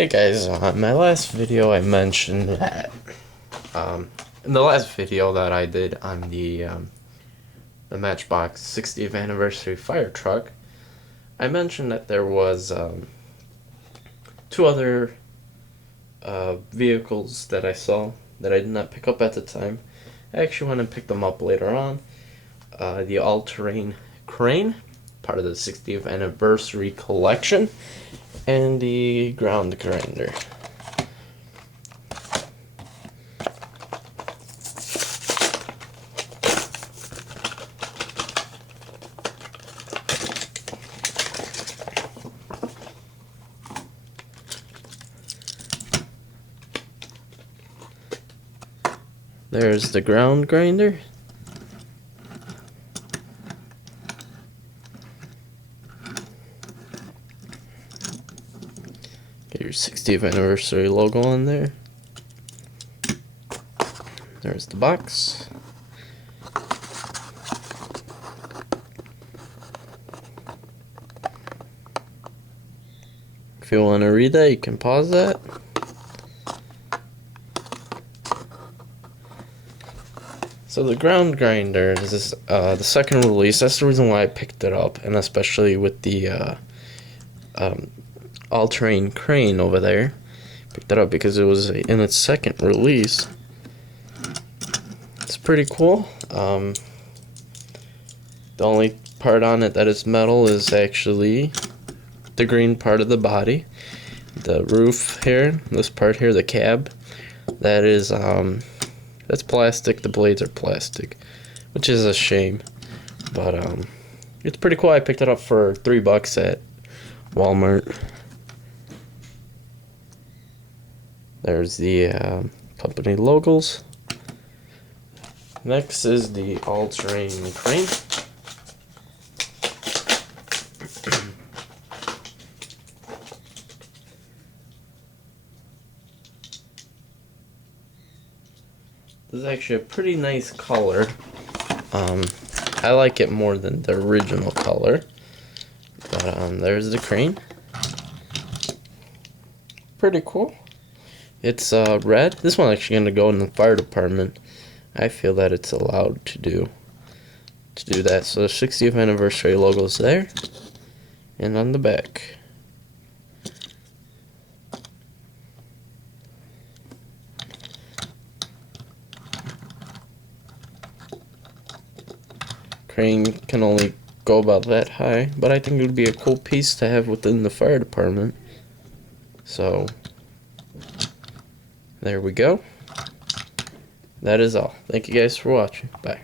Hey guys, in my last video I mentioned that, in the last video that I did on the Matchbox 60th anniversary fire truck, I mentioned that there was two other vehicles that I saw that I did not pick up at the time. I actually went and picked them up later on. The all-terrain crane, part of the 60th anniversary collection, and the ground grinder. There's the ground grinder. Get your 60th anniversary logo on there. There's the box. If you want to read that, you can pause that. So the ground grinder is the second release. That's the reason why I picked it up, and especially with the all-terrain crane over there. Picked it up because it was in its second release. It's pretty cool. The only part on it that is metal is actually the green part of the body. The roof here, this part here, the cab, that is that's plastic. The blades are plastic, which is a shame, but it's pretty cool. I picked it up for $3 at Walmart. There's the company logos. Next is the all-terrain crane. This is actually a pretty nice color. I like it more than the original color. But there's the crane. Pretty cool. It's red. This one's actually going to go in the fire department. I feel that it's allowed to do that. So the 60th anniversary logo's there, and on the back. Crane can only go about that high, but I think it would be a cool piece to have within the fire department. So there we go. That is all. Thank you guys for watching. Bye.